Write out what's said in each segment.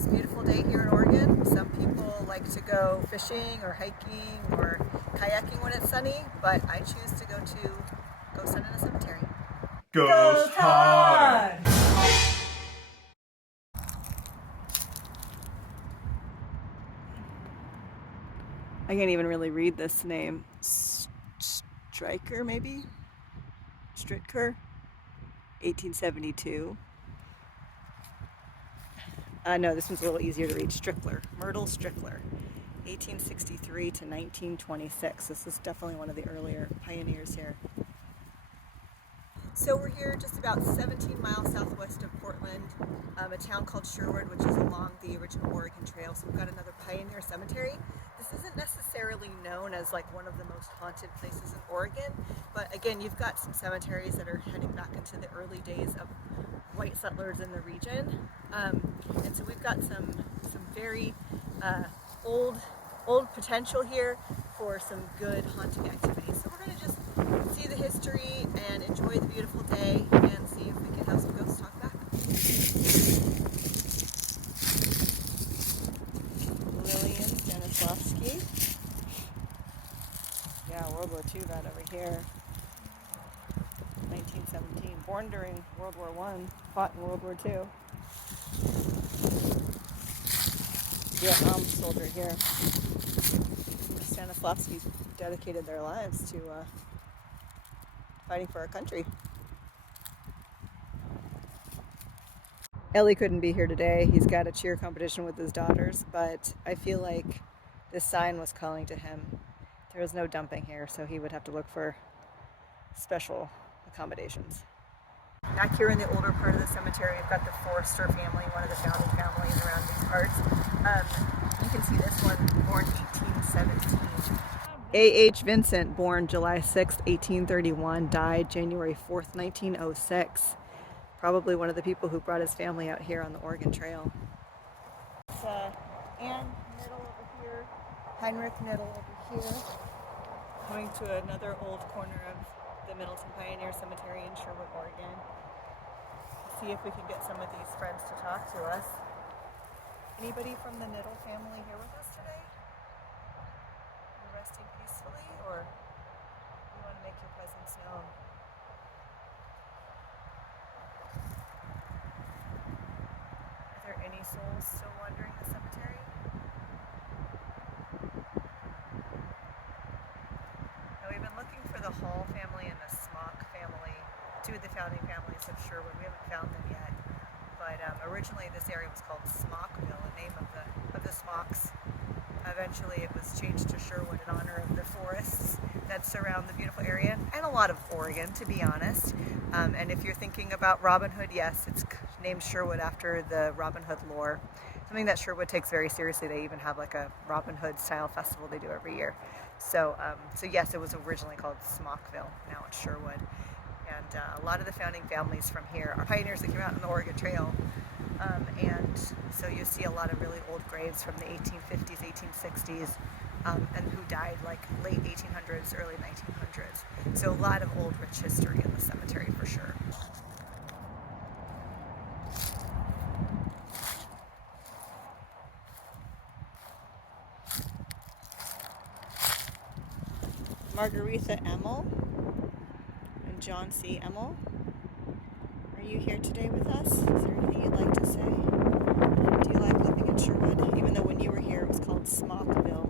It's a beautiful day here in Oregon. Some people like to go fishing or hiking or kayaking when it's sunny, but I choose to go sun in a cemetery. Ghost time! I can't even really read this name. Stryker, maybe? Stryker? 1872. No, this one's a little easier to read. Strickler. Myrtle Strickler. 1863 to 1926. This is definitely one of the earlier pioneers here. So we're here just about 17 miles southwest of Portland, a town called Sherwood, which is along the original Oregon Trail. So we've got another pioneer cemetery. This isn't necessarily known as like one of the most haunted places in Oregon, but again, you've got some cemeteries that are heading back into the early days of white settlers in the region. And so we've got some very old potential here for some good haunting activities. So we're going to just see the history and enjoy the beautiful day and see if we can have some ghost talk back. Lillian Stanislavski. Yeah, World War II vet over here. 1917. Born during World War I, fought in World War II. Vietnam soldier here. Stanislavski's dedicated their lives to fighting for our country. Ellie couldn't be here today. He's got a cheer competition with his daughters, but I feel like this sign was calling to him. There was no dumping here, so he would have to look for special accommodations. Back here in the older part of the cemetery, we've got the Forrester family, one of the founding families around these parts. You can see this one, born 1817. A.H. Vincent, born July 6th, 1831, died January 4th, 1906. Probably one of the people who brought his family out here on the Oregon Trail. It's Anne Middle over here, Heinrich Middle over here. Going to another old corner of the Middleton Pioneer Cemetery in Sherwood, Oregon. See if we can get some of these friends to talk to us. Anybody from the Niddle family here with us today? Are you resting peacefully, or you want to make your presence known? Are there any souls still wandering the cemetery? Now, we've been looking for the Hall family and the Smock family, two of the founding families of Sherwood. We haven't found them yet. But originally this area was called Smockville, a name of the Smocks. Eventually it was changed to Sherwood in honor of the forests that surround the beautiful area, and a lot of Oregon, to be honest. And if you're thinking about Robin Hood, yes, it's named Sherwood after the Robin Hood lore. Something that Sherwood takes very seriously. They even have like a Robin Hood style festival they do every year. So yes, it was originally called Smockville. Now it's Sherwood. And a lot of the founding families from here are pioneers that came out on the Oregon Trail. And so you see a lot of really old graves from the 1850s, 1860s, and who died like late 1800s, early 1900s. So a lot of old, rich history in the cemetery for sure. Margaretha Emmel and John C. Emmel. Are you here today with us? Is there anything you'd like to say? Do you like living in Sherwood? Even though when you were here it was called Smockville.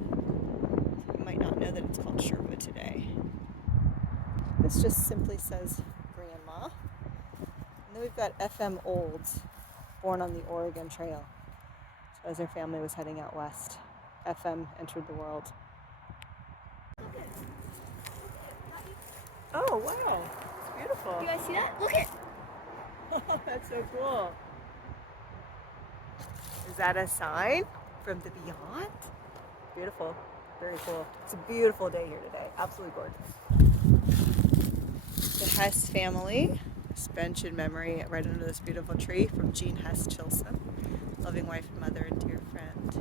You might not know that it's called Sherwood today. This just simply says Grandma. And then we've got F.M. Olds, born on the Oregon Trail. So as their family was heading out west, F.M. entered the world. Oh, wow. It's beautiful. You guys see that? Look at it. That's so cool. Is that a sign from the beyond? Beautiful. Very cool. It's a beautiful day here today. Absolutely gorgeous. The Hess family. This bench in memory right under this beautiful tree from Jean Hess Chilson. Loving wife and mother and dear friend.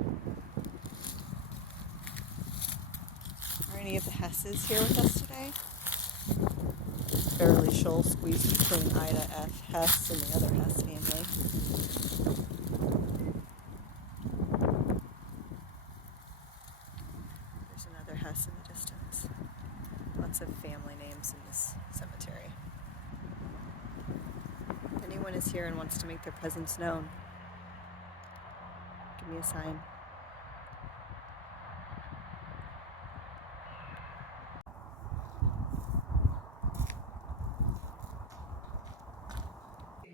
Are any of the Hesses here with us today? Beverly Scholl squeezed between Ida F. Hess and the other Hess family. lots of family names in this cemetery. If anyone is here and wants to make their presence known, give me a sign.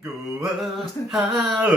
Ghost Town.